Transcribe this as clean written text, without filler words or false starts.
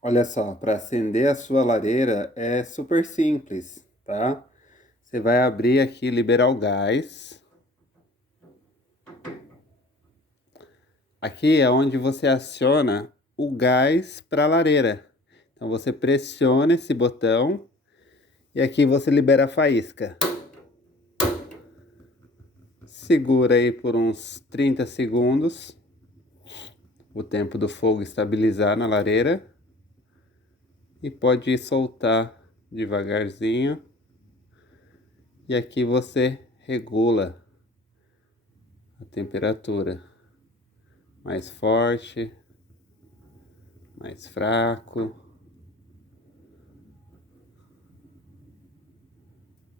Olha só, para acender a sua lareira é super simples, tá? Você vai abrir aqui, liberar o gás. Aqui é onde você aciona o gás para a lareira. Então você pressiona esse botão e aqui você libera a faísca. Segura aí por uns 30 segundos, o tempo do fogo estabilizar na lareira. E pode soltar devagarzinho. E aqui você regula a temperatura. Mais forte, mais fraco.